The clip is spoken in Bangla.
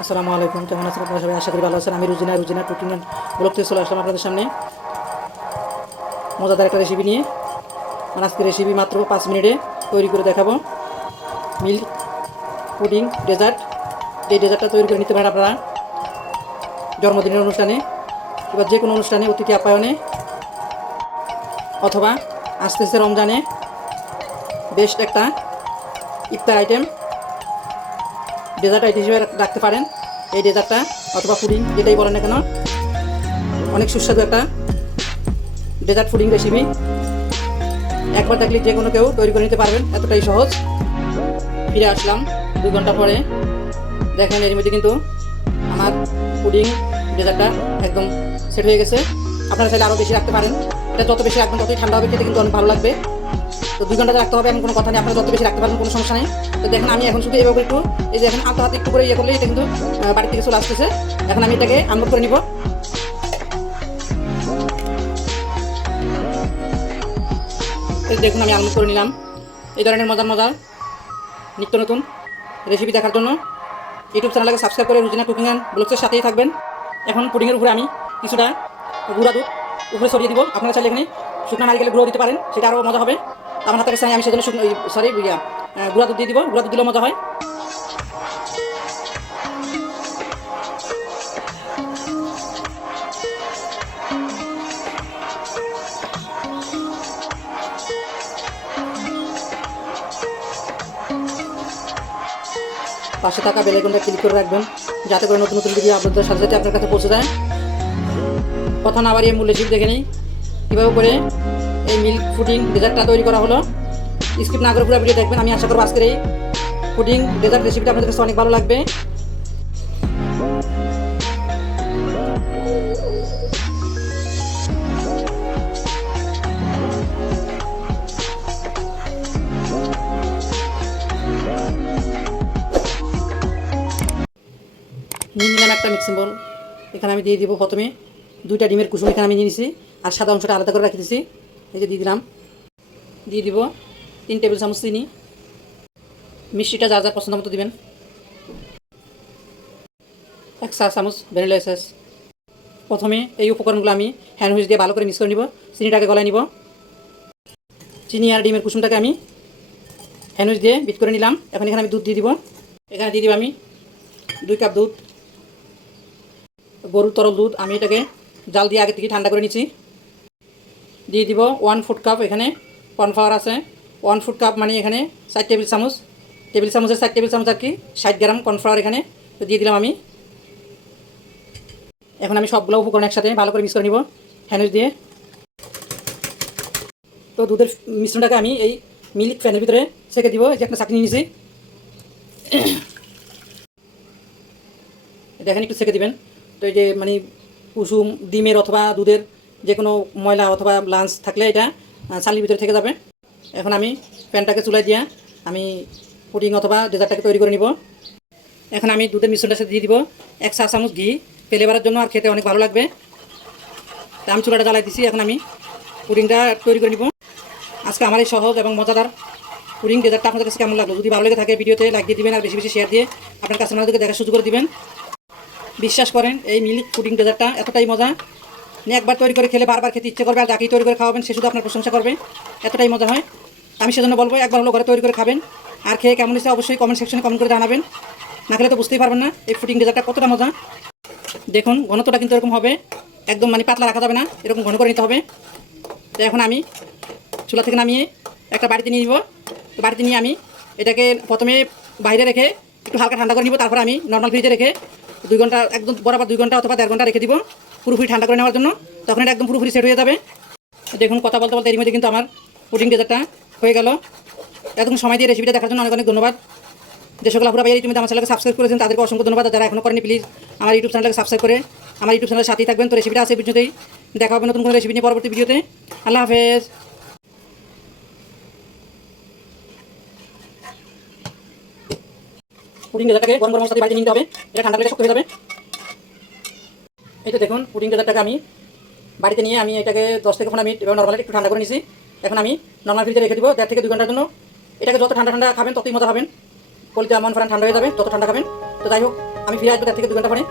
আসসালামু আলাইকুম, কেমন আছেন আপনারা সবাই? আশা করি ভালো আছেন। আমি রুজিনা রুজিনা অ্যান্ড ব্লগ থেকে চলে আসলাম আপনাদের সামনে। মজাদার একটা রেসিপি নিয়ে। আর আজকে রেসিপি মাত্র পাঁচ মিনিটে তৈরি করে দেখাবো। Milk, pudding, dessert. এই ডেজার্টটা তৈরি করে নিতে পারেন আপনারা জন্মদিনের অনুষ্ঠানে কিংবা যে কোনো অনুষ্ঠানে, অতিথি আপ্যায়নে অথবা আস্তে আস্তে রমজানে বেস্ট একটা ইফতার আইটেম ডেজার্ট আইটেম হিসেবে রাখতে পারেন। এই ডেজার্টটা অথবা পুডিং, যেটাই বলেন না কেন। অনেক সুস্বাদু একটা ডেজার্ট পুডিং রেসিপি একবার দেখলে যে কোনো কেউ তৈরি করে নিতে পারবেন, এতটাই সহজ। ফিরে আসলাম দুই ঘণ্টা পরে। দেখেন, এর মধ্যে কিন্তু আমার পুডিং ডেজার্টটা একদম সেট হয়ে গেছে। আপনারা চাইলে আরও বেশি রাখতে পারেন। এটা যত বেশি রাখবেন ততই ঠান্ডা হবে খেতে কিন্তু অনেক ভালো লাগবে। তো দুই ঘণ্টা রাখতে হবে এমন কোনো কথা নেই আপনারা যত বেশি রাখতে পারবেন কোনো সমস্যা নেই। তো দেখেন আমি এখন শুধু এভাবে একটু এই যে এখন হাতে হাতে একটু করে ইয়ে করলে এটা কিন্তু আহ, বাড়ি থেকে চলে আসতেছে। এখন আমি এটাকে আনলোড করে নিব। এই দেখুন আমি আনলোড করে নিলাম। এই ধরনের মজার মজার নিত্য নতুন রেসিপি দেখার জন্য। ইউটিউব চ্যানেলকে সাবস্ক্রাইব করে রুজিনা কুকিং অ্যান্ড ব্লগসের সাথেই থাকবেন। এখন পুডিংয়ের উপরে আমি কিছুটা গুঁড়া দুধ উপরে সরিয়ে দিব। আপনারা চাইলে এখানে শুকনো নারিকেলের গুঁড়ো দিতে পারেন সেটা আরও মজা হবে। আমার হাতের নাই, আমি সেজন্য সরি গুঁড়া দুধ দিয়ে দিব। গুঁড়া দুধ দিলেও মজা হয়। পাশে থাকা বেলাইকনটা ক্লিক করে রাখবেন যাতে করে নতুন নতুন ভিডিও আপনাদের সাথে সাথে আপনার কাছে পৌঁছে যায়। কথা না বাড়িয়ে মূল্য শিপ দেখে নিই। কীভাবে করে এই মিল্ক ফুডিং ডেজার্টটা তৈরি করা হলো স্কিপ না করে পুরো ভিডিও দেখবেন। আমি আশা করব আজকের এই ফুডিং ডেজার্ট রেসিপিটা আপনাদের কাছে অনেক ভালো লাগবে। নিয়ে নিলাম একটা মিক্সিং বল এখানে আমি দিয়ে দিব প্রথমে দুইটা ডিমের কুসুম এখানে আমি নিয়ে নিছি, আর সাদা অংশটা আলাদা করে রেখে দিছি। এই যে দিয়ে দিলাম। দিয়ে দিব তিন টেবিল চামচ চিনি। মিষ্টিটা যা যা পছন্দ মতো দিবেন। এক চা চামচ ভ্যানিলা এসেস প্রথমে এই উপকরণগুলো আমি হ্যান্ড হুইচ দিয়ে ভালো করে মিক্স করে নিব, চিনিটাকে গলায় নিব। চিনি আর ডিমের কুসুমটাকে আমি হ্যান্ড হুইচ দিয়ে বিট করে নিলাম। এখন এখানে আমি দুধ দিয়ে দিব। এখানে দিয়ে দিব আমি দুই কাপ দুধ। গরুর তরল দুধ, আমি এটাকে জাল দিয়ে আগে থেকে ঠান্ডা করে নিচ্ছি। দিয়ে দিব ওয়ান ফুড কাপ এখানে কর্নফ্লাওয়ার আছে। ওয়ান ফুড কাপ মানে এখানে ষাট টেবিল চামচ। টেবিল চামচের ষাট টেবিল চামচ আর কি, ষাট গ্রাম কর্নফ্লাওয়ার এখানে। তো দিয়ে দিলাম আমি। এখন আমি সবগুলো উপকরণ একসাথে ভালো করে মিক্স করে নিব হ্যান্ডউইচ দিয়ে। তো দুধের মিশ্রণটাকে আমি এই মিল্ক ফ্যানের ভিতরে সেঁকে দিব যে একটা চাকনি নিয়েছি। দেখেন একটু সেঁকে দিবেন। তো এই যে মানে কুসুম ডিমের অথবা দুধের যে কোনো ময়লা অথবা লাঞ্চ থাকলে এটা ছালির ভিতরে থেকে যাবে। এখন আমি প্যানটাকে চুলাই দিয়া আমি পুডিং অথবা ডেজার্টটাকে তৈরি করে নিব। এখন আমি দুধের মিশ্রণটা সাথে দিয়ে দিব। এক চা চামচ ঘি। ফ্লেভারের জন্য আর খেতে অনেক ভালো লাগবে। তা আমি চুলাটা জ্বালাই দিছি। এখন আমি পুডিংটা তৈরি করে নিব। আজকে আমার এই সহজ এবং মজাদার পুডিং ডেজার্টটা আপনাদের কাছে কেমন লাগল? যদি ভালো লেগে থাকে ভিডিওতে লাইক দিয়ে দিবেন আর বেশি বেশি শেয়ার দিয়ে আপনার কাস্টমারদেরকে দেখার সুযোগ করে দিবেন। বিশ্বাস করেন, এই মিল্ক পুডিং ডেজার্টটা এতটাই মজা। একবার তৈরি করে খেলে বারবার খেতে ইচ্ছে করবে, আর যাকেই তৈরি করে খাওয়াবেন, সে শুধু আপনার প্রশংসা করবে। এতটাই মজা হয়। আমি সেজন্য বলব, একবার হলো ঘরে তৈরি করে খাবেন। আর খেয়ে কেমন হয়েছে অবশ্যই কমেন্ট সেকশনে কমেন্ট করে জানাবেন। না খেলে তো বুঝতেই পারবেন না, এই ফুডিং ডেজার্টটা কতটা মজা। দেখুন, ঘনত্বটা কিন্তু এরকম হবে। একদম মানে পাতলা রাখা যাবে না, এরকম ঘন করে নিতে হবে। তো এখন আমি চুলা থেকে নামিয়ে একটা বাড়িতে নিয়ে নিব। তো বাড়িতে নিয়ে আমি এটাকে প্রথমে বাইরে রেখে একটু হালকা ঠান্ডা করে নিব, তারপর আমি নর্মাল ফ্রিজে রেখে দুই ঘণ্টা, একদম বরাবর দুই ঘণ্টা অথবা দেড় ঘণ্টা রেখে দিব পুরোপুরি ঠান্ডা করে নেওয়ার জন্য। তখন এটা একদম পুরোপুরি সেট হয়ে যাবে। দেখুন, কথা বলতে বলতে এর মধ্যে কিন্তু আমার পুডিং ডেজার্টটা হয়ে গেল। এতক্ষণ সময় দিয়ে রেসিপিটা দেখার জন্য অনেক অনেক ধন্যবাদ। যে সকল আপুরা ভাইয়া ইতিমধ্যে আমার চ্যানেলকে সাবস্ক্রাইব করেছেন, তাদেরকে অসংখ্য ধন্যবাদ। যারা এখনও করেনি প্লিজ আমার ইউটিউব চ্যানেলকে সাবস্ক্রাইব করে, আমার ইউটিউব চ্যানেলের সাথেই থাকবেন। তো রেসিপিটা আছে ভিডিওতেই দেখা হবে নতুন কোনো রেসিপি নিয়ে পরবর্তী ভিডিওতে আল্লাহ হাফেজ। পুডিং ডেজার্টটাকে গরম গরম অবস্থায় বাড়িতে নিতে হবে। এটা ঠান্ডা প্লেটে শক্ত হয়ে যাবে। এই তো দেখুন, পুডিং ডেজার্টটাকে আমি বাড়িতে নিয়ে আমি এটাকে দশ থেকে পনেরো মিনিট এবার নর্মালি একটু ঠান্ডা করে নিয়েছি এখন আমি নর্মাল ফ্রিজে রেখে দিব। দেড় থেকে দুই ঘণ্টার জন্য। এটাকে যত ঠান্ডা ঠান্ডা খাবেন, ততই মজা খাবেন কলিতে আমন ফেরান ঠান্ডা হয়ে যাবে, তত ঠান্ডা খাবেন। তো যাই হোক, আমি ফিরে আসব দেড় থেকে দু ঘণ্টা পরে।